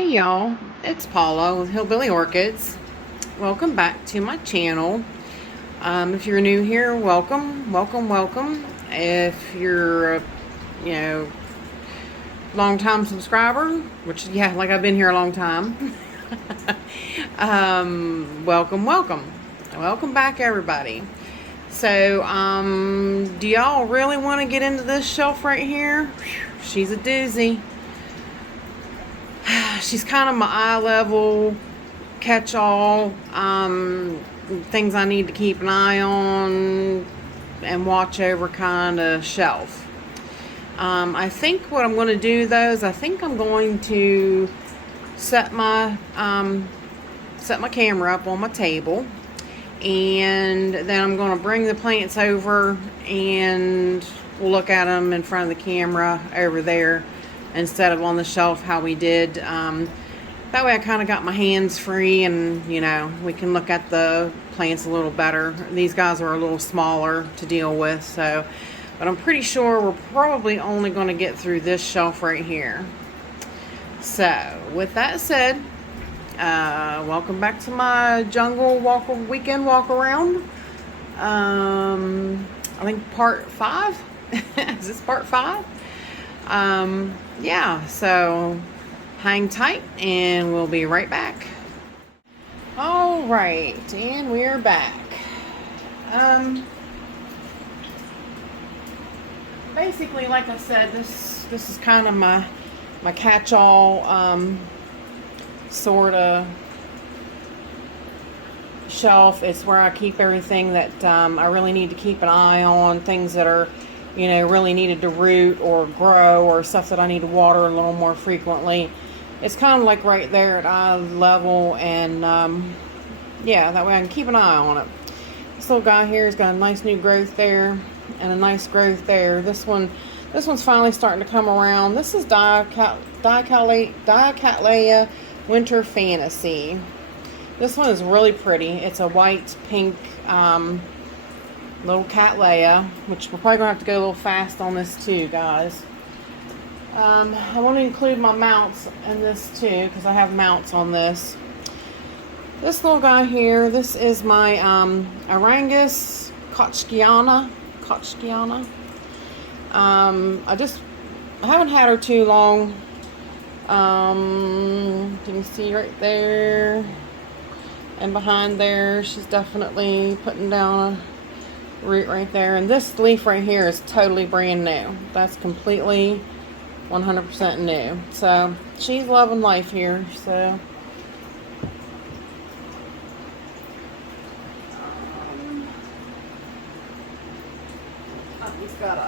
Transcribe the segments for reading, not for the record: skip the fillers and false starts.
Hey y'all, it's Paula with Hillbilly Orchids. Welcome back to my channel. If you're new here, welcome. If you're a, long time subscriber, which like I've been here a long time. Welcome back everybody. So, do y'all really want to get into this shelf right here? She's a doozy. She's kind of my eye level, catch-all, things I need to keep an eye on and watch over kind of shelf. I think what I'm going to do though is I think I'm going to set my camera up on my table, and then I'm going to bring the plants over and we'll look at them in front of the camera over there instead of on the shelf how we did. That way I kind of got my hands free and we can look at the plants a little better. These guys are a little smaller to deal with, so but I'm pretty sure we're probably only going to get through this shelf right here. So with that said, welcome back to my jungle weekend walk around. I think part 5. Is this part 5? Yeah, so hang tight and we'll be right back. All right, and we're back. Basically, like I said, this is kind of my catch-all sort of shelf. It's where I keep everything that I really need to keep an eye on, things that are really needed to root or grow, or stuff that I need to water a little more frequently. It's kind of like right there at eye level, and yeah, that way I can keep an eye on it. This little guy here has got a nice new growth there and a nice growth there. This one's finally starting to come around. This is Epicatlaya Winter Fantasy. This one is really pretty. It's a white pink little Cattleya, which we're probably gonna have to go a little fast on this too, guys. I want to include my mounts in this too, because I have mounts on this. This little guy here, this is my Arangus Kochkiana. I haven't had her too long. You can see right there and behind there, she's definitely putting down a root right there. And this leaf right here is totally brand new. That's completely 100% new. So she's loving life here. So I've got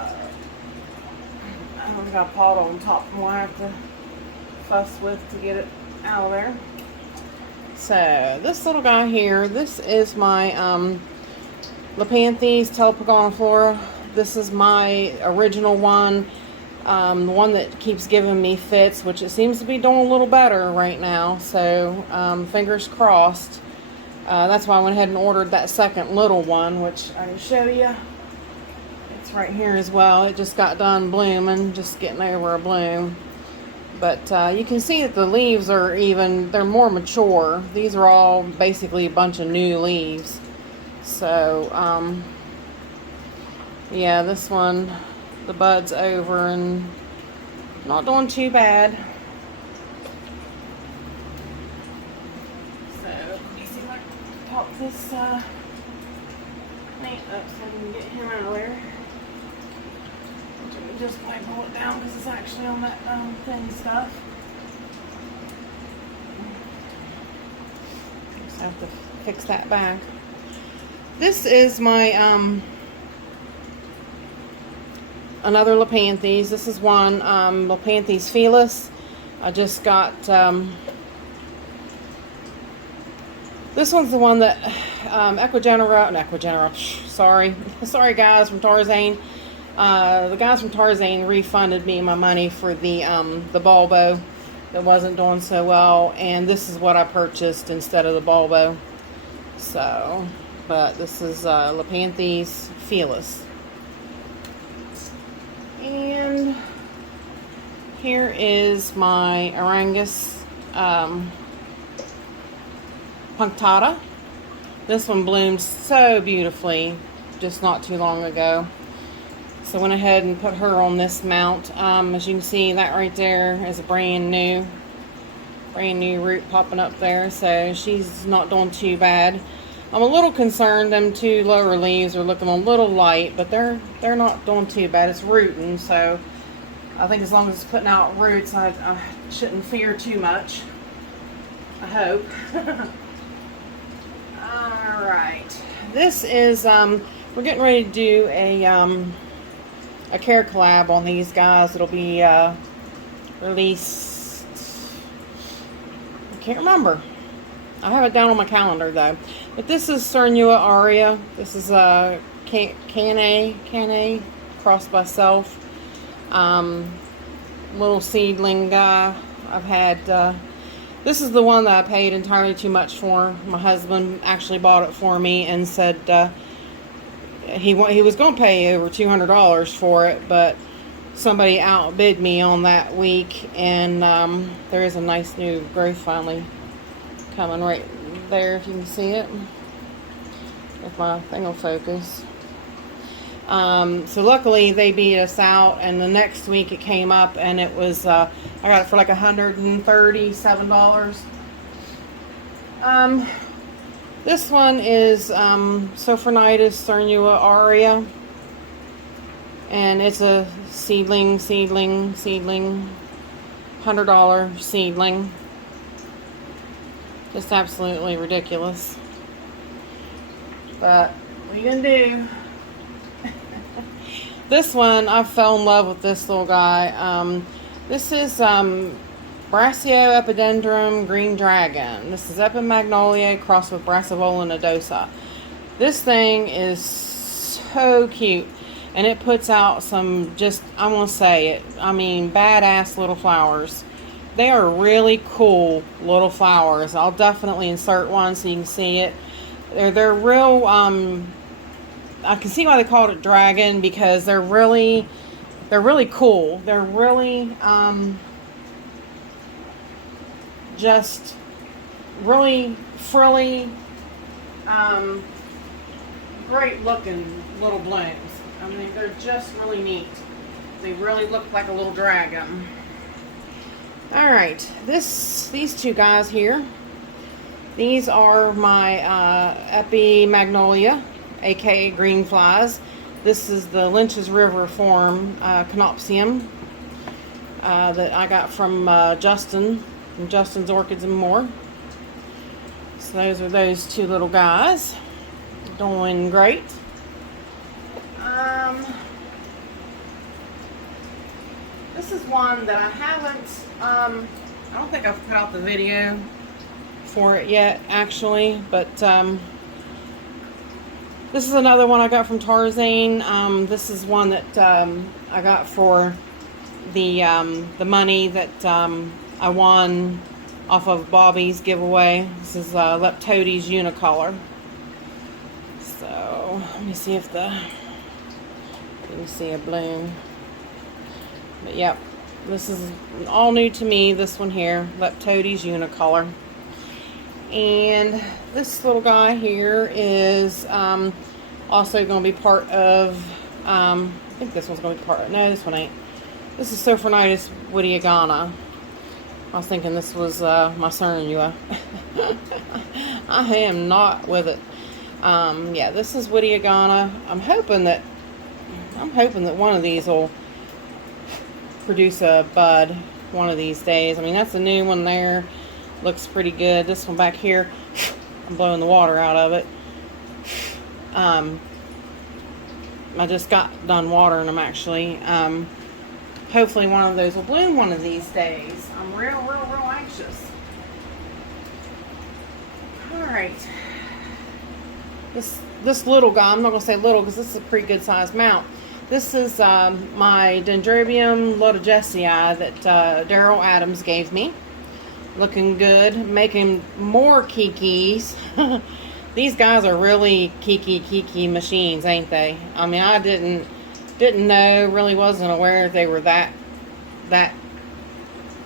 a pot on top and we'll have to fuss with to get it out of there. So this little guy here, this is my Leptodes Unicolor. This is my original one, the one that keeps giving me fits, which it seems to be doing a little better right now. So fingers crossed. That's why I went ahead and ordered that second little one, which I can show you. It's right here as well. It just got done blooming, just getting over a bloom. But you can see that the leaves are they're more mature. These are all basically a bunch of new leaves. So, yeah, this one, the bud's over and not doing too bad. So, let me see if I can pop this plant up so I can get him out of there. Just like pull it down because it's actually on that thin stuff. Just have to fix that back. This is my another Leptodes. This is one Leptodes Felis. I just got this one's the one that sorry guys from Tarzan. The guys from Tarzan refunded me my money for the bulbo that wasn't doing so well, and this is what I purchased instead of the bulbo. So, but this is Leptodes Felis. And here is my Arangus punctata. This one bloomed so beautifully just not too long ago. So I went ahead and put her on this mount. As you can see, that right there is a brand new root popping up there. So she's not doing too bad. I'm a little concerned them two lower leaves are looking a little light, but they're not doing too bad. It's rooting, so I think as long as it's putting out roots, I shouldn't fear too much. I hope. Alright. This is, we're getting ready to do a care collab on these guys. It'll be released, I can't remember. I have it down on my calendar though. But this is Cernua Aria. This is a Canna crossed by self. Little seedling guy. I've had, this is the one that I paid entirely too much for. My husband actually bought it for me and said he was going to pay over $200 for it, but somebody outbid me on that week, and there is a nice new growth finally coming right there, if you can see it, if my thing will focus. So luckily they beat us out, and the next week it came up and it was I got it for like $137. This one is Sulfuritis Cernua Aria, and it's a seedling $100 seedling. Just absolutely ridiculous. But what are you gonna do? This one, I fell in love with this little guy. This is Brachyopodendrum Green Dragon. This is Epimagnolia crossed with Brassavola nodosa. This thing is so cute, and it puts out some, just, I want to say it, I mean, badass little flowers. They are really cool little flowers. I'll definitely insert one so you can see it. They're real, I can see why they called it dragon, because they're really cool. They're really just really frilly, great looking little blooms. I mean, they're just really neat. They really look like a little dragon. All right, these two guys here, these are my Epimagnolia, aka green flies. This is the Lynch's River form Canopsium that I got from Justin, from Justin's Orchids and More. So those are those two little guys, doing great. This is one that I haven't, I don't think I've put out the video for it yet, actually, but this is another one I got from Tarzan. This is one that I got for the money that I won off of Bobby's giveaway. This is Leptodes Unicolor. So let me see if you can see a bloom. But yep, this is all new to me. This one here, Leptodes Unicolor. And this little guy here is also going to be part of, I think this one's going to be part of, no, this one ain't. This is Sulfuritis Arizona. I was thinking this was my Cernua. I am not with it. Yeah, this is Arizona. I'm hoping that one of these will produce a bud one of these days. I mean, that's a new one there. Looks pretty good. This one back here, I'm blowing the water out of it. I just got done watering them, actually. Hopefully one of those will bloom one of these days. I'm real anxious. Alright. This little guy, I'm not going to say little because this is a pretty good sized mount. This is my Dendrobium Lodogesii that Daryl Adams gave me. Looking good. Making more Kikis. These guys are really Kiki machines, ain't they? I mean, I didn't know, really wasn't aware they were that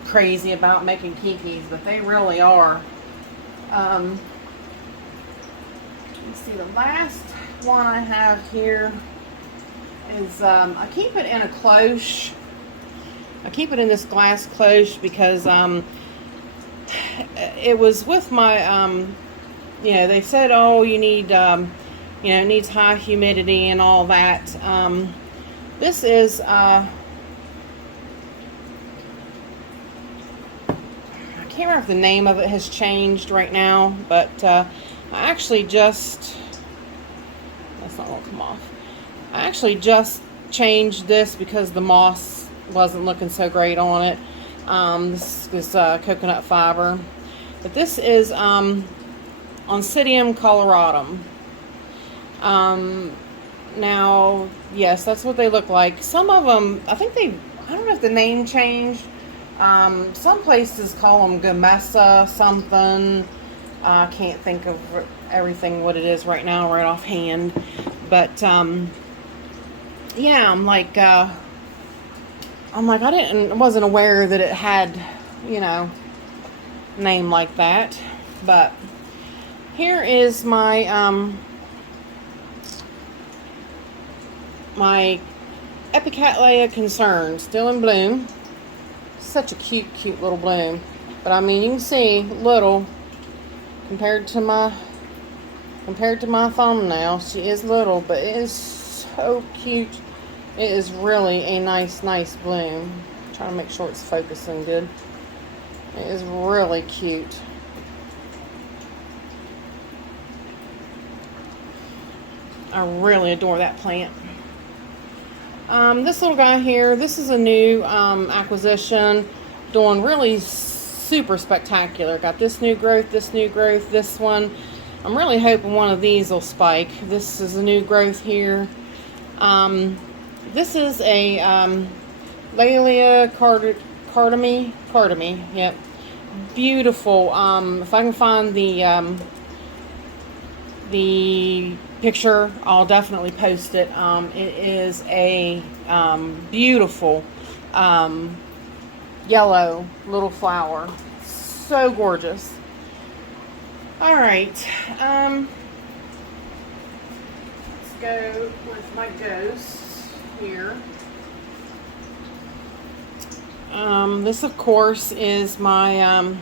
crazy about making Kikis, but they really are. Let's see, the last one I have here is, I keep it in a cloche. I keep it in this glass cloche because it was with my, you know, they said, oh, you need, you know, it needs high humidity and all that. This is, I can't remember if the name of it has changed right now, but I actually just, that's not going to come off. I actually just changed this because the moss wasn't looking so great on it. This is coconut fiber. But this is Oncidium coloratum. Now, yes, that's what they look like. Some of them, I think I don't know if the name changed. Some places call them Gamesa something. I can't think of everything what it is right now, right offhand. But, yeah, I'm like, I wasn't aware that it had, you know, name like that. But here is my, my Epicatlaya concern, still in bloom. Such a cute, cute little bloom. But I mean, you can see little compared to my thumbnail. She is little, but it is so cute. It is really a nice, nice bloom. I'm trying to make sure it's focusing good. It is really cute. I really adore that plant. This little guy here, this is a new acquisition, doing really super spectacular. Got this new growth, this one. I'm really hoping one of these will spike. This is a new growth here. This is a Lelia Allori, yep. Beautiful. If I can find the picture, I'll definitely post it. It is a beautiful yellow little flower. So gorgeous. All right. Let's go with my ghosts here. This, of course, is my,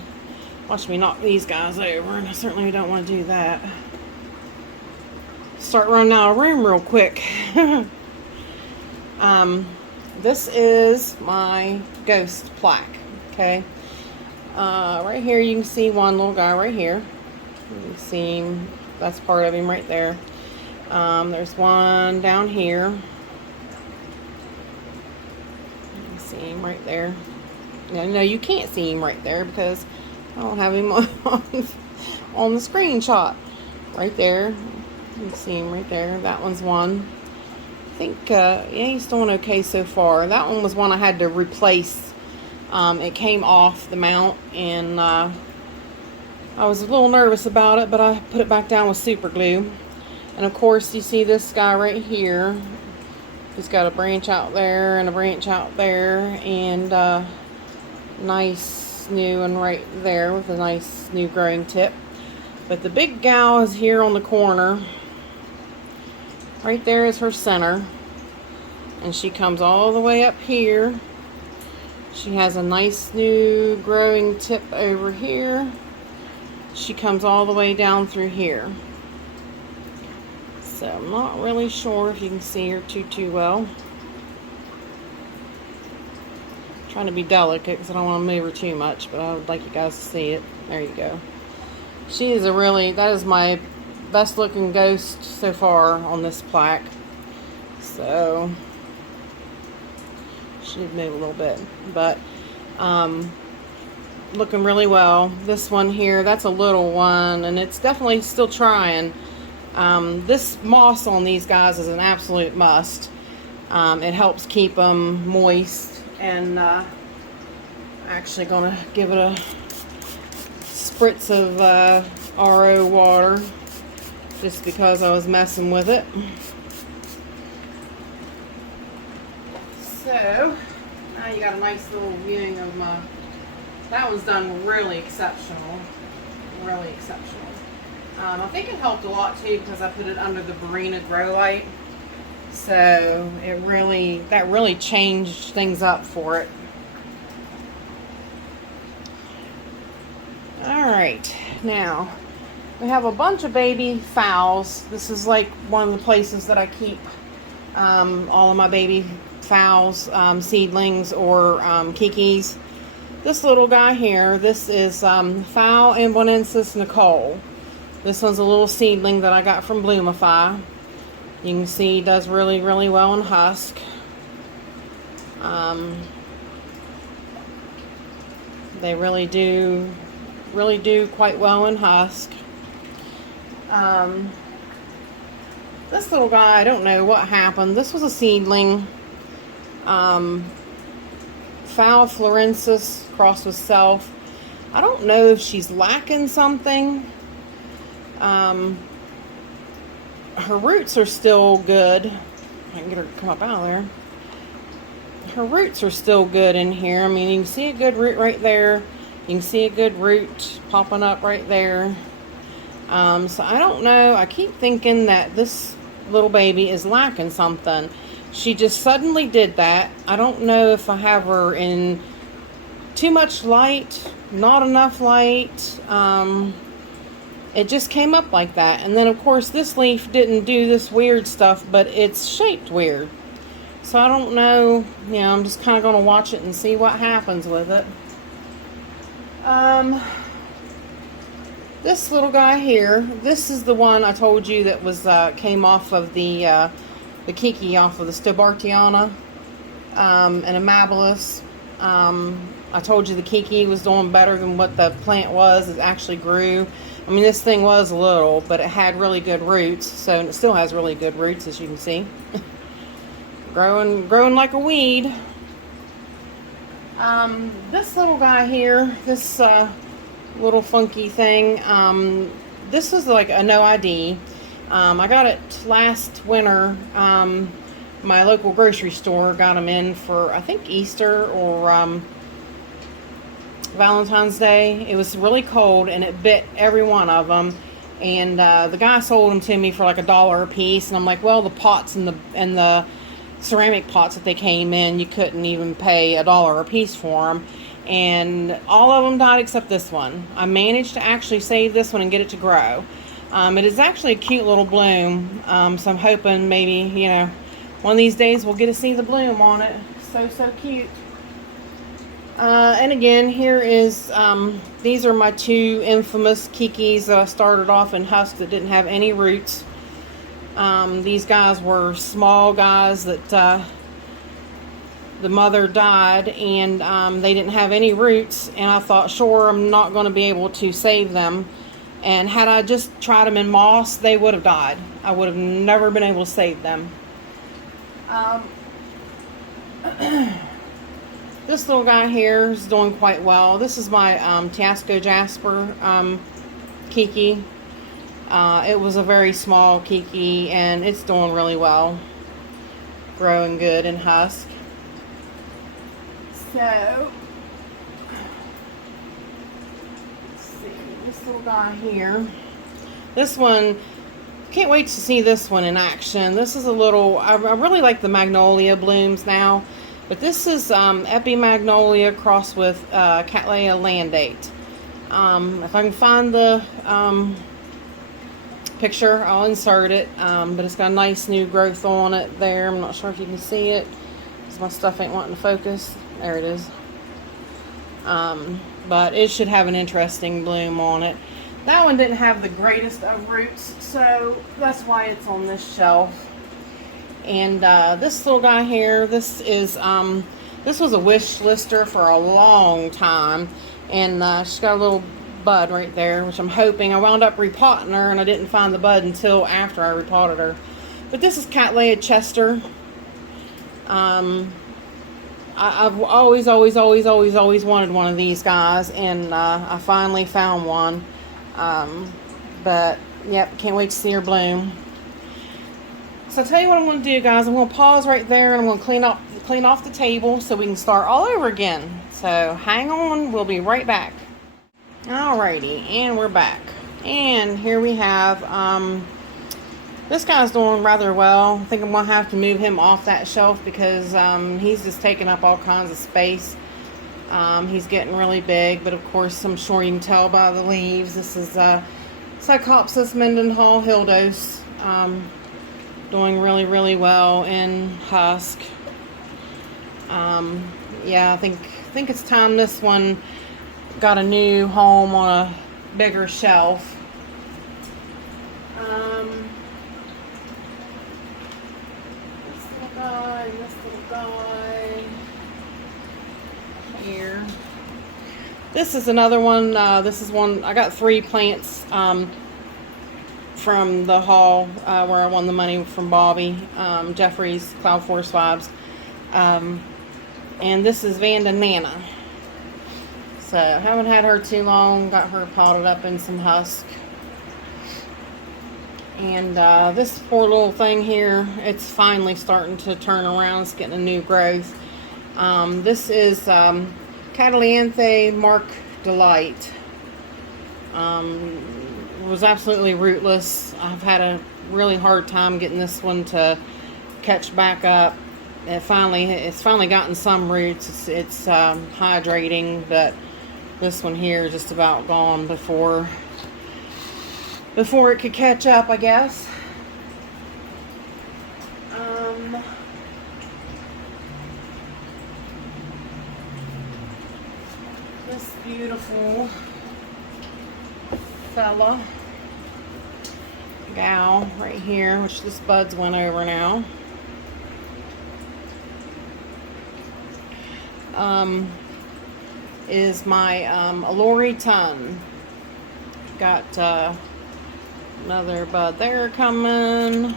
watch me knock these guys over, and I certainly don't want to do that. Start running out of room real quick. This is my ghost plaque, okay? Right here you can see one little guy right here. You can see him, that's part of him right there. There's one down here. You can see him right there. No, you can't see him right there because I don't have him on the screenshot. Right there. You can see him right there. That one's one. I think, yeah, he's doing okay so far. That one was one I had to replace. It came off the mount, and I was a little nervous about it, but I put it back down with super glue. And of course, you see this guy right here. He's got a branch out there and a branch out there, and nice new one right there with a nice new growing tip. But the big gal is here on the corner. Right there is her center, and she comes all the way up here. She has a nice new growing tip over here. She comes all the way down through here. So I'm not really sure if you can see her too well. I'm trying to be delicate because I don't want to move her too much, but I would like you guys to see it. There you go. She is that is my best looking ghost so far on this plaque. So she did move a little bit, but looking really well. This one here, that's a little one, and it's definitely still trying. This moss on these guys is an absolute must. It helps keep them moist, and actually gonna give it a spritz of RO water just because I was messing with it. So now you got a nice little viewing of my That was done really exceptional. Really exceptional. I think it helped a lot too because I put it under the Barina grow light. So that really changed things up for it. Alright, now we have a bunch of baby phals. This is like one of the places that I keep all of my baby phals, seedlings, or Kikis. This little guy here, this is Phalaenopsis Nicole. This one's a little seedling that I got from Bloomify. You can see he does really, really well in husk. They really do quite well in husk. This little guy, I don't know what happened. This was a seedling. Phalaenopsis crossed with self. I don't know if she's lacking something. Her roots are still good. I can get her to come up out of there. Her roots are still good in here. I mean, you can see a good root right there. You can see a good root popping up right there. So I don't know. I keep thinking that this little baby is lacking something. She just suddenly did that. I don't know if I have her in too much light, not enough light. It just came up like that. And then, of course, this leaf didn't do this weird stuff, but it's shaped weird. So I don't know. You know, I'm just kind of going to watch it and see what happens with it. This little guy here, this is the one I told you that was came off of the Kiki, off of the Stobartiana, and Amabilis. I told you the Kiki was doing better than what the plant was. It actually grew. I mean, this thing was little, but it had really good roots. So it still has really good roots, as you can see. growing like a weed. This little guy here, this little funky thing, this was like a no ID. I got it last winter. My local grocery store got them in for, I think, Easter or Valentine's Day. It was really cold and it bit every one of them, and the guy sold them to me for like $1 a piece, and I'm like, well, the pots and the ceramic pots that they came in, you couldn't even pay $1 a piece for them, and all of them died except this one. I managed to actually save this one and get it to grow. It is actually a cute little bloom, so I'm hoping maybe, you know, one of these days we'll get to see the bloom on it. So cute. And again, here is, these are my two infamous Kikis that I started off in husk that didn't have any roots. These guys were small guys that the mother died, and they didn't have any roots, and I thought, sure, I'm not going to be able to save them. And had I just tried them in moss, they would have died. I would have never been able to save them. This little guy here is doing quite well. This is my Tasco Jasper Kiki. It was a very small Kiki, and it's doing really well. Growing good in husk. So, let's see, this little guy here. This one, can't wait to see this one in action. This is a little, I really like the magnolia blooms now. But this is Epimagnolia crossed with Cattleya landate. If I can find the picture, I'll insert it. But it's got a nice new growth on it there. I'm not sure if you can see it, because my stuff ain't wanting to focus. There it is. But it should have an interesting bloom on it. That one didn't have the greatest of roots, so that's why it's on this shelf. And this little guy here, this is this was a wish lister for a long time, and she's got a little bud right there, which I'm hoping. I wound up repotting her, and I didn't find the bud until after I repotted her. But this is Cattleya Chester. I've always wanted one of these guys, and I finally found one. But yep, can't wait to see her bloom. So I'll tell you what I'm going to do, guys. I'm going to pause right there, and I'm going to clean off the table so we can start all over again. So hang on, we'll be right back. Alrighty, and we're back. And here we have, this guy's doing rather well. I think I'm going to have to move him off that shelf because he's just taking up all kinds of space. He's getting really big, but of course I'm sure you can tell by the leaves. This is Psychopsis Mendenhall Hildos. Doing really, really well in husk. Yeah, I think it's time this one got a new home on a bigger shelf. This little guy here. This is another one. This is one, I got 3 plants from the haul where I won the money from Bobby, Jeffrey's Cloud Force Vibes. And this is Vanda Nana. So I haven't had her too long. Got her potted up in some husk. And this poor little thing here, it's finally starting to turn around. It's getting a new growth. This is Catalina Mark Delight. Was absolutely rootless. I've had a really hard time getting this one to catch back up. It's finally gotten some roots. It's hydrating, but this one here is just about gone before it could catch up, I guess. This beautiful gal right here, which this bud's went over now. Is my Allori ton. Got another bud there coming.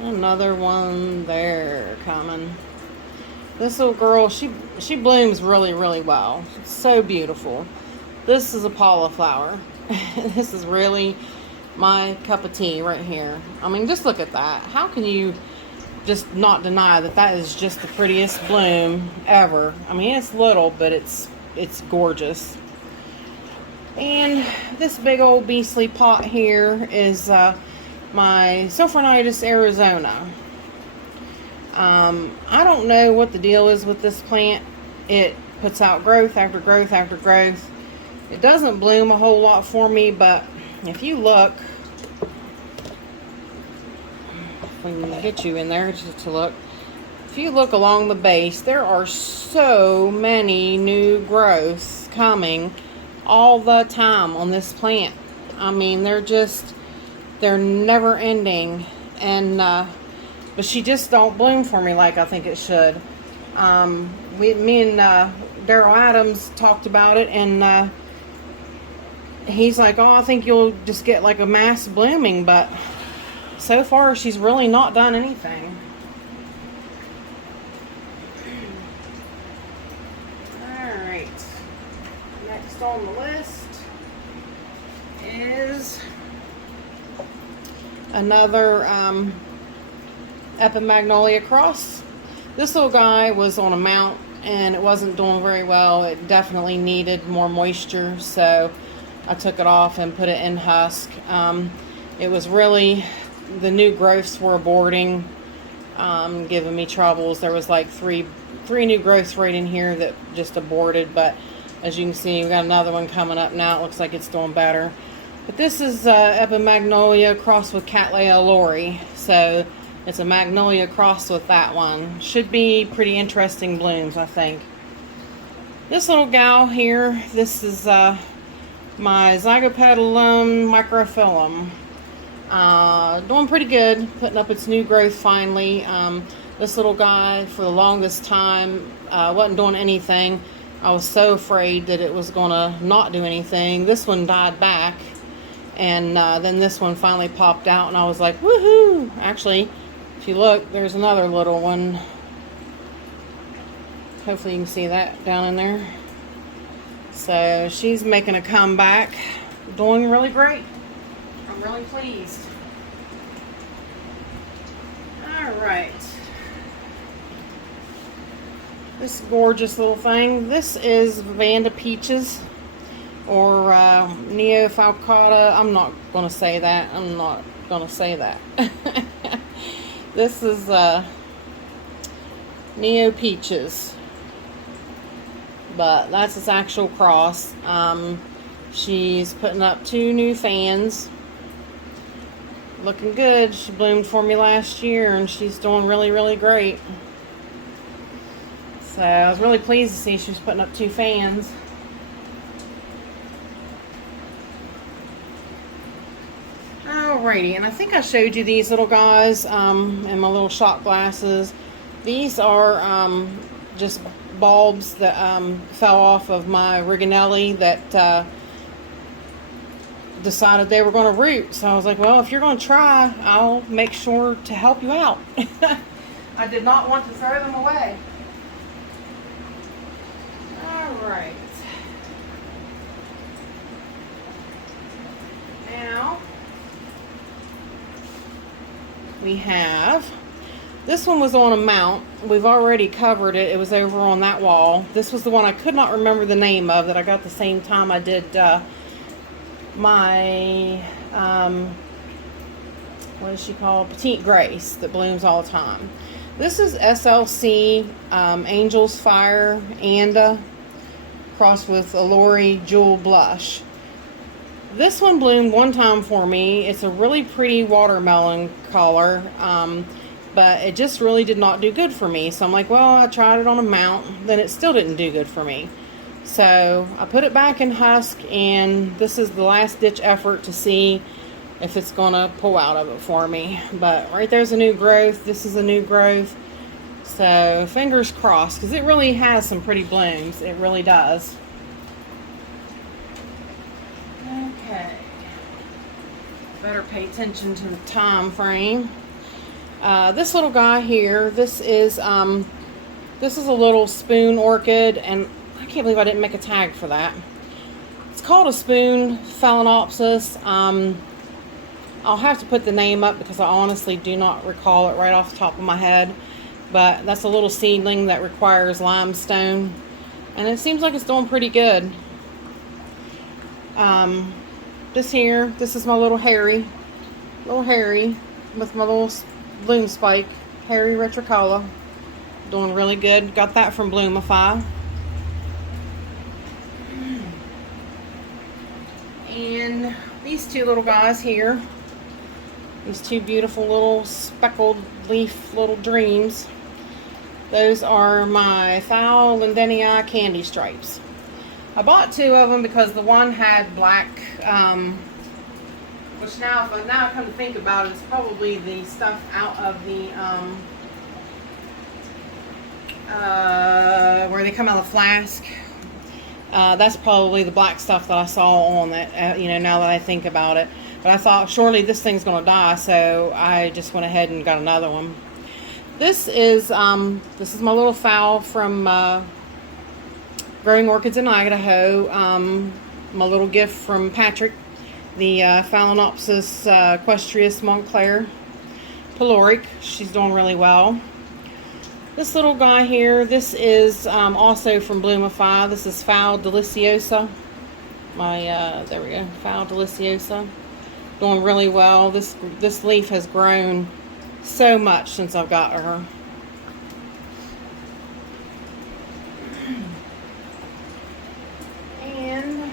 Another one there coming. This little girl, she blooms really, really well. It's so beautiful. This is a cauliflower. This is really my cup of tea right here. I mean, just look at that. How can you just not deny that that is just the prettiest bloom ever? I mean, it's little, but it's gorgeous. And this big old beastly pot here is my Sulfuritis Arizona. I don't know what the deal is with this plant. It puts out growth after growth after growth. It doesn't bloom a whole lot for me, but if you look, if we can get you in there just to look, if you look along the base, there are so many new growths coming all the time on this plant. I mean, they're never ending, and but she just don't bloom for me like I think it should. Me and Daryl Adams talked about it, and he's like, oh, I think you'll just get like a mass blooming, but so far she's really not done anything. Alright, next on the list is another Epimagnolia cross. This little guy was on a mount and it wasn't doing very well. It definitely needed more moisture, so I took it off and put it in husk. It was really, the new growths were aborting, giving me troubles. There was like three new growths right in here that just aborted, but as you can see, we've got another one coming up now. It looks like it's doing better. But this is Epimagnolia crossed with Lelia Allori, so it's a magnolia crossed with that one. Should be pretty interesting blooms, I think. This little gal here, this is my Zygopetalum microphyllum. Doing pretty good, putting up its new growth finally. This little guy, for the longest time, wasn't doing anything. I was so afraid that it was gonna not do anything. This one died back, and then this one finally popped out, and I was like, woohoo! Actually, if you look, there's another little one. Hopefully you can see that down in there. So she's making a comeback, doing really great. I'm really pleased. Alright. This gorgeous little thing. This is Vanda Peaches, or Neofalcata. I'm not going to say that. I'm not going to say that. This is Neo Peaches, but that's its actual cross. She's putting up 2 new fans. Looking good. She bloomed for me last year, and she's doing really, really great. So I was really pleased to see she was putting up 2 fans. Alrighty, and I think I showed you these little guys in my little shot glasses. These are just bulbs that fell off of my Rigonelli that decided they were going to root. So I was like, well, if you're going to try, I'll make sure to help you out. I did not want to throw them away. Alright. Now, we have, this one was on a mount. We've already covered it. It was over on that wall. This was the one I could not remember the name of that I got the same time I did my, what is she called? Petite Grace, that blooms all the time. This is SLC Angel's Fire Anda crossed with Allori Jewel Blush. This one bloomed one time for me. It's a really pretty watermelon color, but it just really did not do good for me. So I'm like, well, I tried it on a mount, then it still didn't do good for me. So I put it back in husk, and this is the last ditch effort to see if it's gonna pull out of it for me. But right there's a new growth. This is a new growth. So fingers crossed, because it really has some pretty blooms. It really does. Okay. Better pay attention to the time frame. This little guy here, this is a little spoon orchid, and I can't believe I didn't make a tag for that. It's called a spoon Phalaenopsis. I'll have to put the name up because I honestly do not recall it right off the top of my head. But that's a little seedling that requires limestone, and it seems like it's doing pretty good. This is my little Harry with my little bloom spike, Harry Retricola, doing really good. Got that from Bloomify. And these 2 little guys here, these 2 beautiful little speckled leaf little dreams, those are my Phalaenopsis candy stripes. I bought 2 of them because the one had black, which now I come to think about it, it's probably the stuff out of the where they come out of the flask. That's probably the black stuff that I saw on that, now that I think about it. But I thought, surely this thing's going to die, so I just went ahead and got another one. This is my little fowl from Growing Orchids in Idaho. My little gift from Patrick, the Phalaenopsis Equestrius Montclair Peloric. She's doing really well. This little guy here, this is also from Bloomify. This is Phal Deliciosa. There we go, Phal Deliciosa. Doing really well. This leaf has grown so much since I've got her. And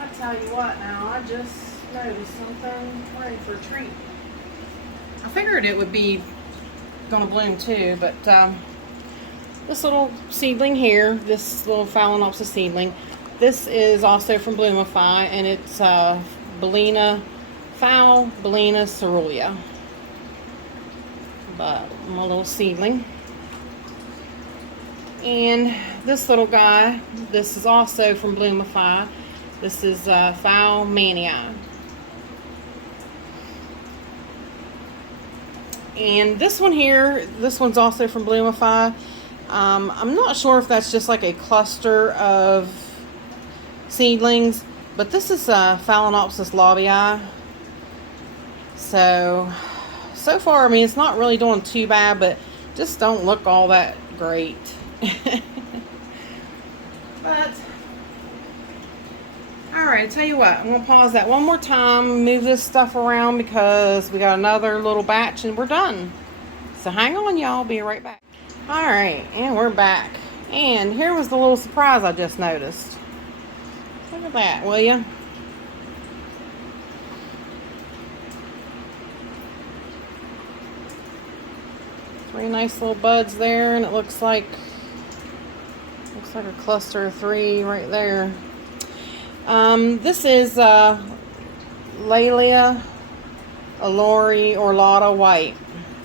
I tell you what now, I just noticed something ready for a treat. I figured it would be gonna bloom too, but this little seedling here, this little Phalaenopsis seedling, this is also from Bloomify, and it's Phalaenopsis Cerulean. But my little seedling. And this little guy, this is also from Bloomify. This is Phalaenopsis. And this one here, this one's also from Bloomify. I'm not sure if that's just like a cluster of seedlings, but this is Phalaenopsis Lobbyi. So far, I mean, it's not really doing too bad, but just don't look all that great. But, alright, tell you what, I'm going to pause that one more time, move this stuff around because we got another little batch and we're done. So hang on, y'all, be right back. Alright, and we're back. And here was the little surprise I just noticed. Look at that, will ya? Three nice little buds there, and it looks like a cluster of 3 right there. This is Lelia Allori or Lotta White.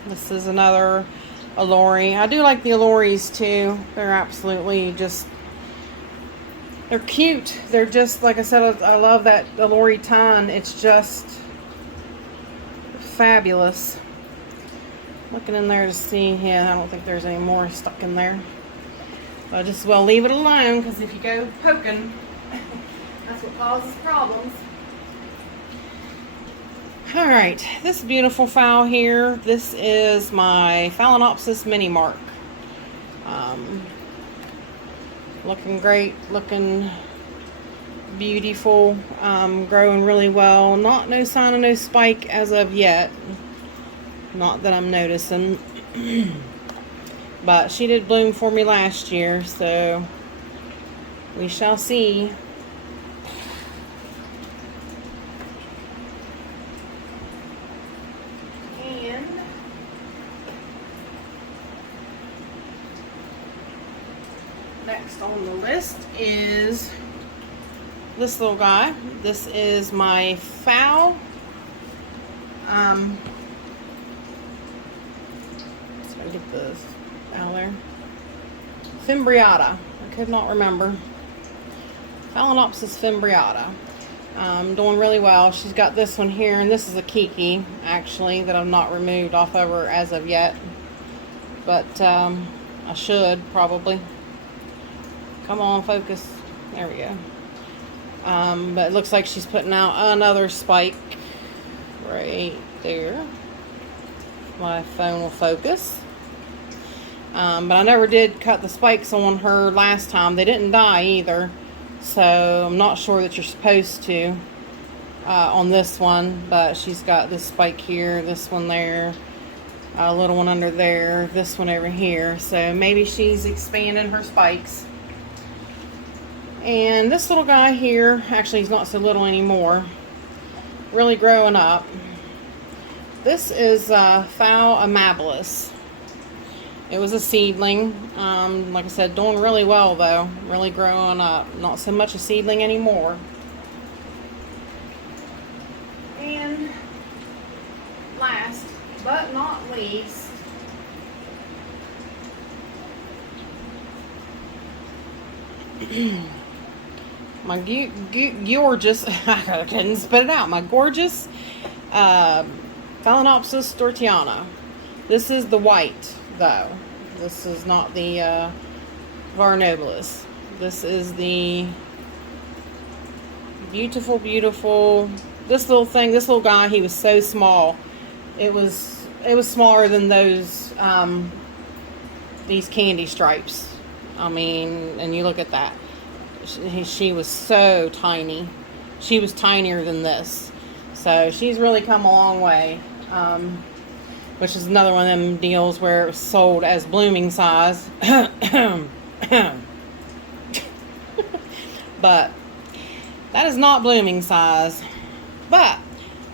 This is another Allori. I do like the Alloris too. They're absolutely just, they're cute. They're just, like I said, I love that Allori ton. It's just fabulous. Looking in there to see, yeah, I don't think there's any more stuck in there. But I just well leave it alone, because if you go poking, that's what causes problems. Alright, this beautiful fowl here, this is my Phalaenopsis mini mark. Looking great, looking beautiful, growing really well. No sign of no spike as of yet. Not that I'm noticing. But she did bloom for me last year, so we shall see. And next on the list is this little guy. This is my fowl. Get this out there. Fimbriata. I could not remember. Phalaenopsis Fimbriata. Doing really well. She's got this one here, and this is a Kiki, actually, that I've not removed off of her as of yet. But I should, probably. Come on, focus. There we go. But it looks like she's putting out another spike right there. My phone will focus. But I never did cut the spikes on her last time. They didn't die either. So I'm not sure that you're supposed to on this one. But she's got this spike here, this one there, a little one under there, this one over here. So maybe she's expanding her spikes. And this little guy here, actually he's not so little anymore. Really growing up. This is Phal Amabilis. It was a seedling. Like I said, doing really well though. Really growing up. Not so much a seedling anymore. And last but not least, my gorgeous, I couldn't spit it out, my gorgeous Phalaenopsis Tortilla. This is the white, though. This is not the Varnobilis. This is the beautiful, beautiful. This little thing, this little guy, he was so small. It was smaller than those these candy stripes. I mean, and you look at that. She was so tiny. She was tinier than this. So she's really come a long way. Which is another one of them deals where it was sold as blooming size. But that is not blooming size. But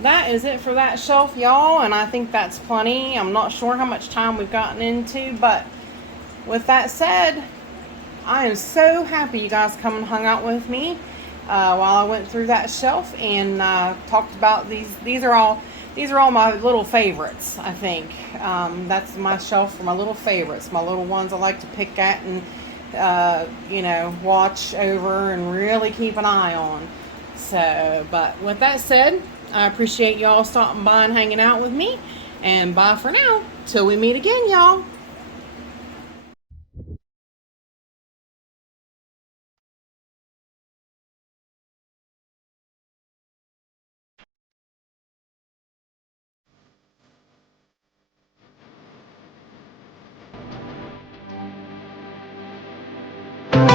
that is it for that shelf, y'all. And I think that's plenty. I'm not sure how much time we've gotten into. But with that said, I am so happy you guys come and hung out with me while I went through that shelf and talked about these. These are all my little favorites, I think. That's my shelf for my little favorites, my little ones I like to pick at and, you know, watch over and really keep an eye on. So, but with that said, I appreciate y'all stopping by and hanging out with me. And bye for now. Till we meet again, y'all.